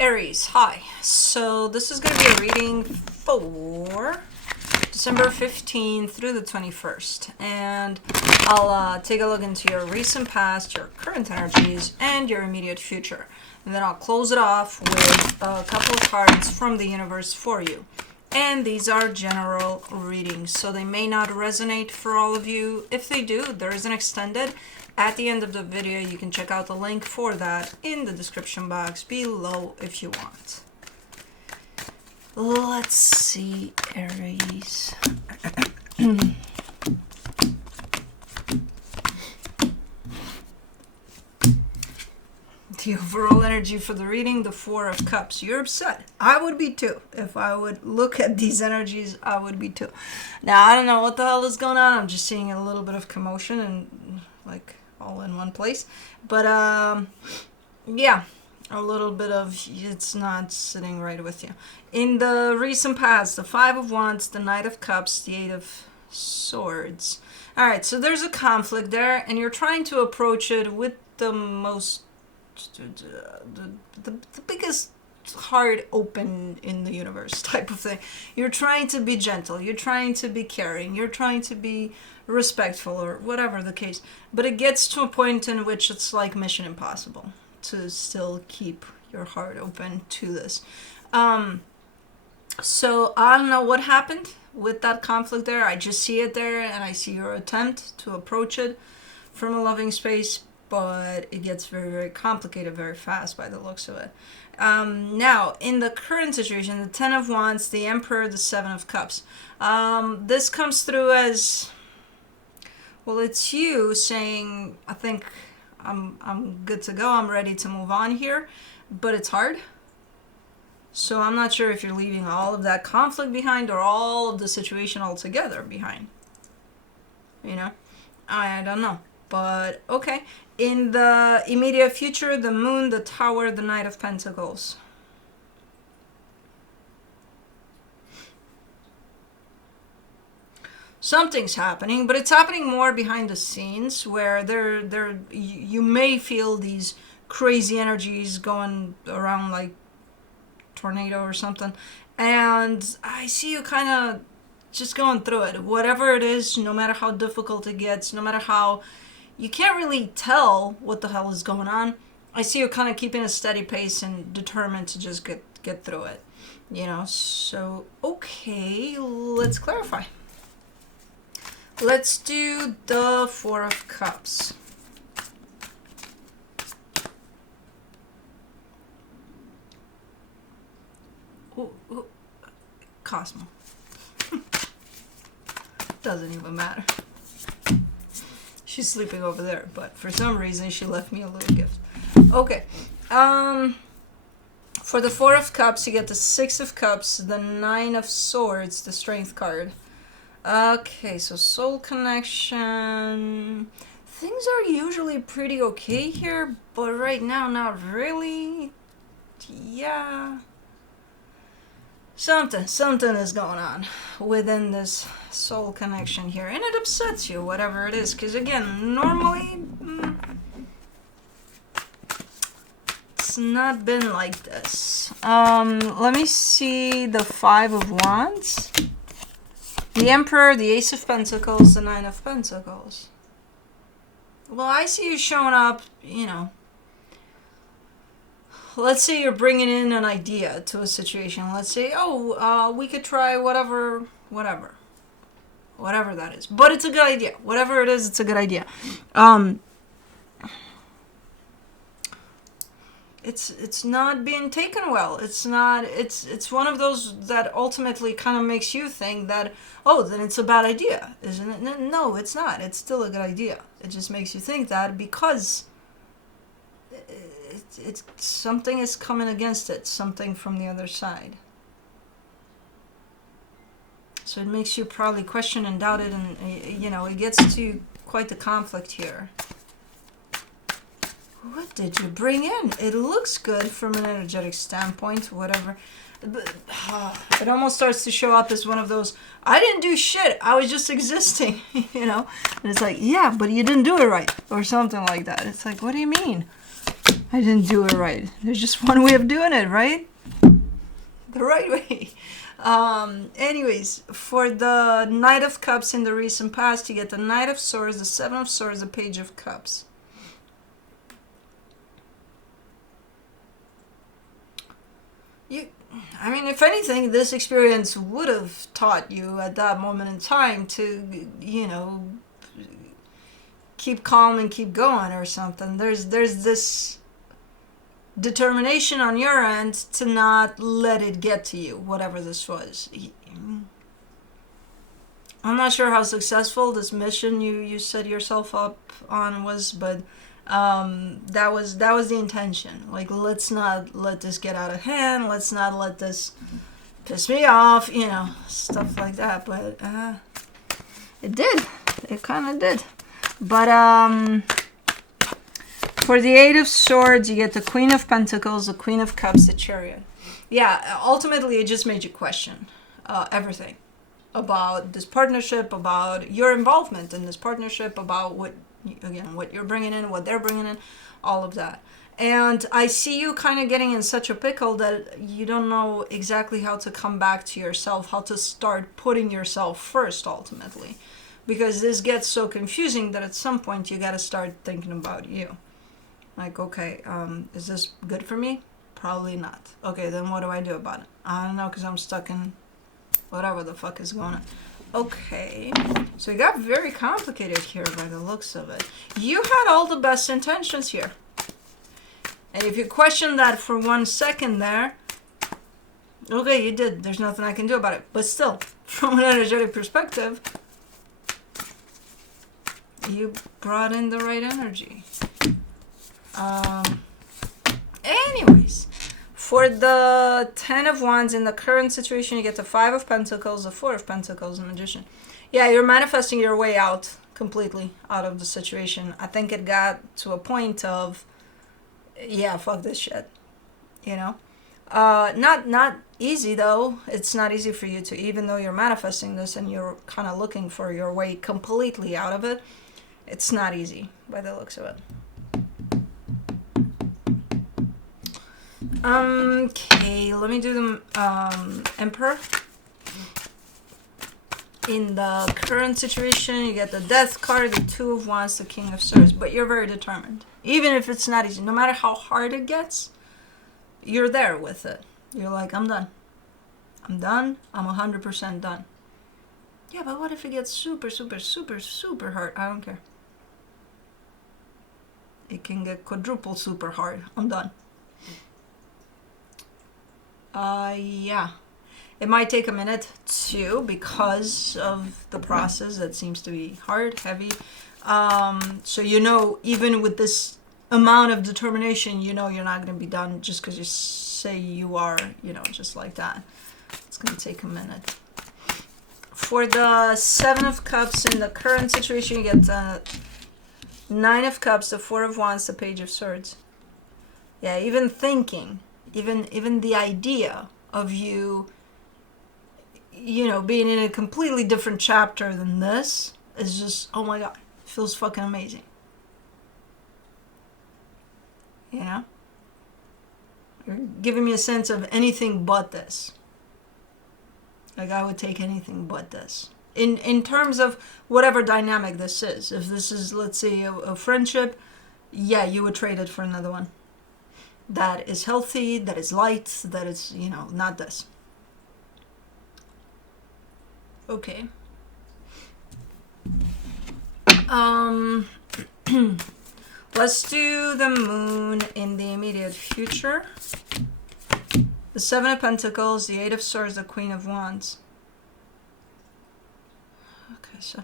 Aries, hi. So this is going to be a reading for December 15th through the 21st. And I'll take a look into your recent past, your current energies, and your immediate future. And then I'll close it off with a couple of cards from the universe for you. And these are general readings, so they may not resonate for all of you. If they do, there is an extended. At the end of the video, you can check out the link for that in the description box below if you want. Let's see, Aries. The overall energy for the reading, the Four of Cups. You're upset. I would be too. If I would look at these energies, I would be too. Now, I don't know what the hell is going on. I'm just seeing a little bit of commotion and like all in one place. But yeah, a little bit of it's not sitting right with you. In the recent past, the Five of Wands, the Knight of Cups, the Eight of Swords. All right, so there's a conflict there, and you're trying to approach it with the most the biggest heart open in the universe type of thing. You're trying to be gentle, you're trying to be caring, you're trying to be respectful, or whatever the case, but it gets to a point in which it's like mission impossible to still keep your heart open to this. So I don't know what happened with that conflict there. I just see it there, and I see your attempt to approach it from a loving space, but it gets very, very complicated very fast by the looks of it. Now, in the current situation, the Ten of Wands, the Emperor, the Seven of Cups. This comes through as, well, it's you saying, I think I'm good to go, I'm ready to move on here, but it's hard. So I'm not sure if you're leaving all of that conflict behind or all of the situation altogether behind. You know? I don't know. But, okay. In the immediate future, the Moon, the Tower, the Knight of Pentacles. Something's happening, but it's happening more behind the scenes, where you may feel these crazy energies going around like tornado or something. And I see you kind of just going through it. Whatever it is, no matter how difficult it gets, no matter how you can't really tell what the hell is going on, I see you kind of keeping a steady pace and determined to just get through it. You know, so, okay, let's clarify. Let's do the Four of Cups. Ooh. Cosmo. Doesn't even matter. She's sleeping over there, but for some reason she left me a little gift. Okay. For the Four of Cups, you get the Six of Cups, the Nine of Swords, the Strength card. Okay, so soul connection. Things are usually pretty okay here, but right now, not really. Yeah. Something is going on within this soul connection here, and it upsets you, whatever it is, because again, normally it's not been like this. Let me see the Five of Wands, the Emperor, the Ace of Pentacles, the Nine of Pentacles. Well, I see you showing up, you know. Let's say you're bringing in an idea to a situation. Let's say, we could try whatever that is. But it's a good idea. Whatever it is, it's a good idea. It's not being taken well. It's not. It's one of those that ultimately kind of makes you think that, then it's a bad idea, isn't it? No, it's not. It's still a good idea. It just makes you think that because it's something is coming against it, something from the other side. So it makes you probably question and doubt it, and it gets to quite the conflict here. What did you bring in? It looks good from an energetic standpoint, whatever. But, it almost starts to show up as one of those, I didn't do shit, I was just existing, And it's like, yeah, but you didn't do it right, or something like that. It's like, what do you mean? I didn't do it right. There's just one way of doing it, right? The right way. Anyways, for the Knight of Cups in the recent past, you get the Knight of Swords, the Seven of Swords, the Page of Cups. I mean, if anything, this experience would have taught you at that moment in time to, keep calm and keep going or something. There's this determination on your end to not let it get to you, whatever this was. I'm not sure how successful this mission you set yourself up on was, but that was the intention. Like, let's not let this get out of hand. Let's not let this piss me off. Stuff like that. But it did. It kind of did. But for the Eight of Swords, you get the Queen of Pentacles, the Queen of Cups, the Chariot. Yeah, ultimately, it just made you question everything about this partnership, about your involvement in this partnership, about what you're bringing in, what they're bringing in, all of that. And I see you kind of getting in such a pickle that you don't know exactly how to come back to yourself, how to start putting yourself first, ultimately. Because this gets so confusing that at some point you got to start thinking about you. Like, okay, is this good for me? Probably not. Okay, then what do I do about it? I don't know, because I'm stuck in whatever the fuck is going on. Okay, so it got very complicated here by the looks of it. You had all the best intentions here. And if you question that for 1 second there, okay, you did. There's nothing I can do about it. But still, from an energetic perspective, you brought in the right energy. Anyways, for the 10 of Wands in the current situation, you get the 5 of Pentacles, the 4 of Pentacles, the Magician. Yeah, you're manifesting your way out completely out of the situation. I think it got to a point of, yeah, fuck this shit. Not easy though. It's not easy for you to, even though you're manifesting this and you're kind of looking for your way completely out of it. It's not easy by the looks of it. Okay, let me do the Emperor. In the current situation, you get the Death card, the 2 of Wands, the King of Swords. But you're very determined. Even if it's not easy, no matter how hard it gets, you're there with it. You're like, I'm done. I'm done. I'm 100% done. Yeah, but what if it gets super, super, super, super hard? I don't care. It can get quadruple super hard. I'm done. Yeah. It might take a minute too because of the process that seems to be hard, heavy. So even with this amount of determination, you're not going to be done just because you say you are, just like that. It's going to take a minute. For the 7 of Cups in the current situation, you get the 9 of Cups, the 4 of Wands, the Page of Swords. Yeah, even thinking, even the idea of you, being in a completely different chapter than this is just, oh my god, it feels fucking amazing. You're giving me a sense of anything but this. Like, I would take anything but this. In terms of whatever dynamic this is. If this is, let's say, a friendship, yeah, you would trade it for another one. That is healthy, that is light, that is, not this. Okay. Let's do the Moon in the immediate future. The 7 of Pentacles, the 8 of Swords, the Queen of Wands. Okay, so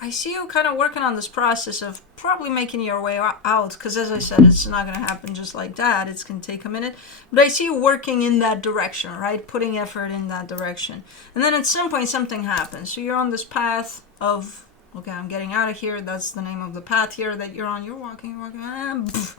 I see you kind of working on this process of probably making your way out, because as I said, it's not going to happen just like that. It's going to take a minute. But I see you working in that direction, right? Putting effort in that direction. And then at some point, something happens. So you're on this path of, okay, I'm getting out of here. That's the name of the path here that you're on. You're walking, and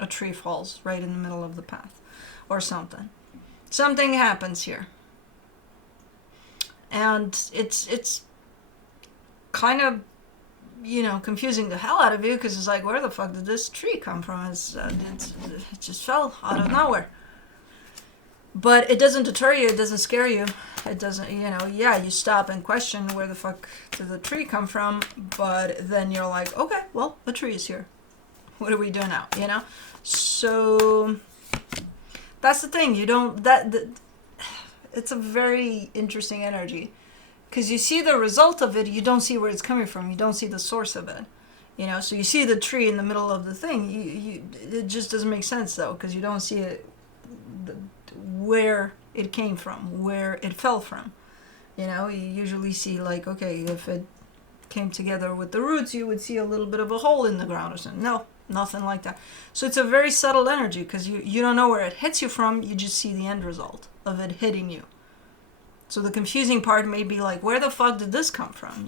a tree falls right in the middle of the path or something. Something happens here. And it's kind of confusing the hell out of you, because it's like, where the fuck did this tree come from? It just fell out of nowhere. But it doesn't deter you. It doesn't scare you. It doesn't, you stop and question where the fuck did the tree come from. But then you're like, okay, well, the tree is here. What do we do now? So that's the thing. It's a very interesting energy. Because you see the result of it, you don't see where it's coming from. You don't see the source of it. So you see the tree in the middle of the thing. It just doesn't make sense, though, because you don't see it, where it came from, where it fell from. You usually see, like, okay, if it came together with the roots, you would see a little bit of a hole in the ground or something. No, nothing like that. So it's a very subtle energy, because you don't know where it hits you from. You just see the end result of it hitting you. So the confusing part may be like, where the fuck did this come from?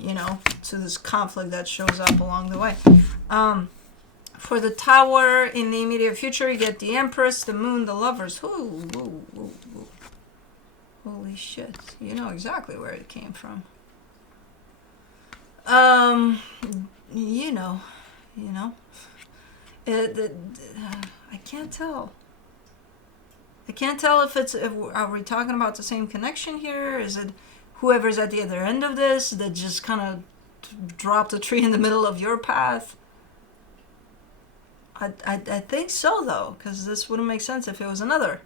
To this conflict that shows up along the way. For the Tower, in the immediate future, you get the Empress, the Moon, the Lovers. Ooh. Holy shit. You know exactly where it came from. I can't tell. I can't tell if are we talking about the same connection here? Is it whoever's at the other end of this that just kind of dropped a tree in the middle of your path? I think so, though, because this wouldn't make sense if it was another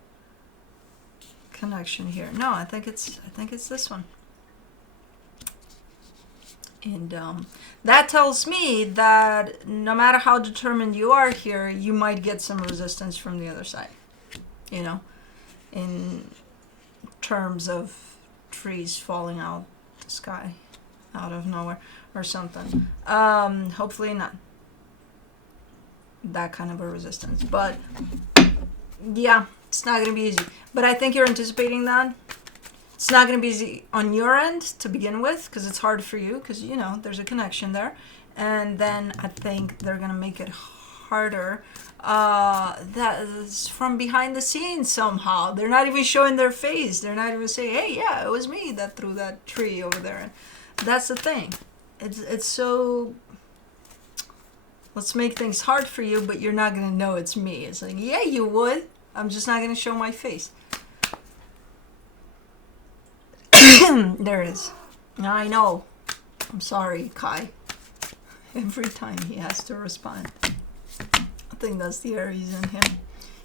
connection here. No, I think it's this one. And that tells me that no matter how determined you are here, you might get some resistance from the other side. In terms of trees falling out the sky, out of nowhere, or something. Hopefully not that kind of a resistance. But yeah, it's not going to be easy. But I think you're anticipating that. It's not going to be easy on your end to begin with, because it's hard for you, because, there's a connection there. And then I think they're going to make it harder. That is from behind the scenes somehow. They're not even showing their face. They're not even saying, hey, yeah, it was me that threw that tree over there. And that's the thing. It's so... Let's make things hard for you, but you're not going to know it's me. It's like, yeah, you would. I'm just not going to show my face. There it is. I know. I'm sorry, Kai. Every time he has to respond. I think that's the Aries in him.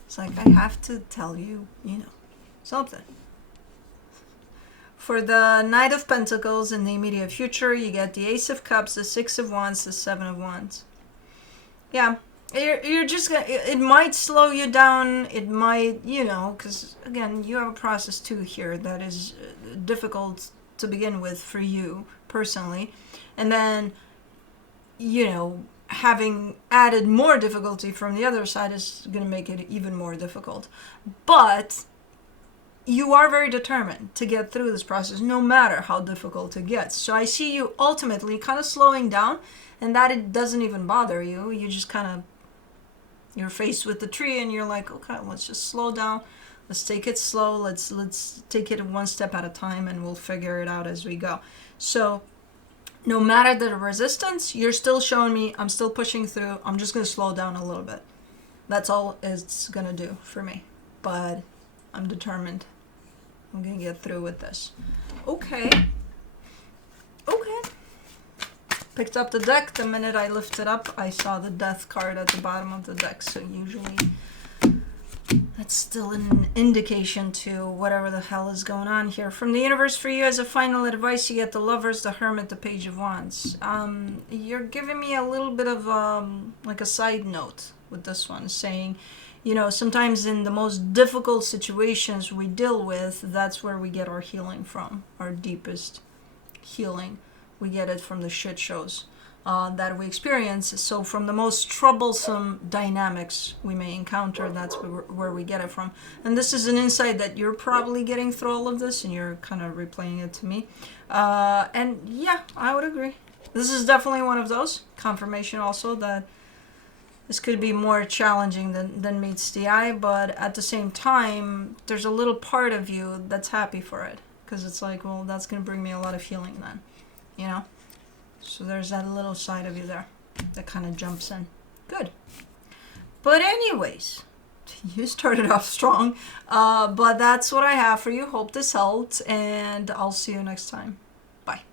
It's like, I have to tell you, something. For the Knight of Pentacles in the immediate future, you get the Ace of Cups, the Six of Wands, the Seven of Wands. Yeah, you're just gonna, it might slow you down. It might, because again, you have a process too here that is difficult to begin with for you personally. And then, having added more difficulty from the other side is going to make it even more difficult. But you are very determined to get through this process, no matter how difficult it gets. So I see you ultimately kind of slowing down, and that it doesn't even bother you. You just kind of, you're faced with the tree, and you're like, okay, let's just slow down. Let's take it slow. Let's take it one step at a time, and we'll figure it out as we go. So no matter the resistance, you're still showing me I'm still pushing through. I'm just going to slow down a little bit. That's all it's going to do for me. But I'm determined. I'm going to get through with this. Okay. Picked up the deck. The minute I lifted up, I saw the death card at the bottom of the deck. So usually that's still an indication to whatever the hell is going on here. From the universe for you, as a final advice, you get the Lovers, the Hermit, the Page of Wands. You're giving me a little bit of like a side note with this one, saying, sometimes in the most difficult situations we deal with, that's where we get our healing from, our deepest healing. We get it from the shit shows that we experience. So from the most troublesome dynamics we may encounter, that's where we get it from. And this is an insight that you're probably getting through all of this, and you're kind of replaying it to me. And yeah, I would agree. This is definitely one of those. Confirmation also that this could be more challenging than meets the eye, but at the same time, there's a little part of you that's happy for it. Because it's like, well, that's going to bring me a lot of healing then. So there's that little side of you there that kind of jumps in. Good. But anyways, you started off strong. But that's what I have for you. Hope this helped, and I'll see you next time. Bye.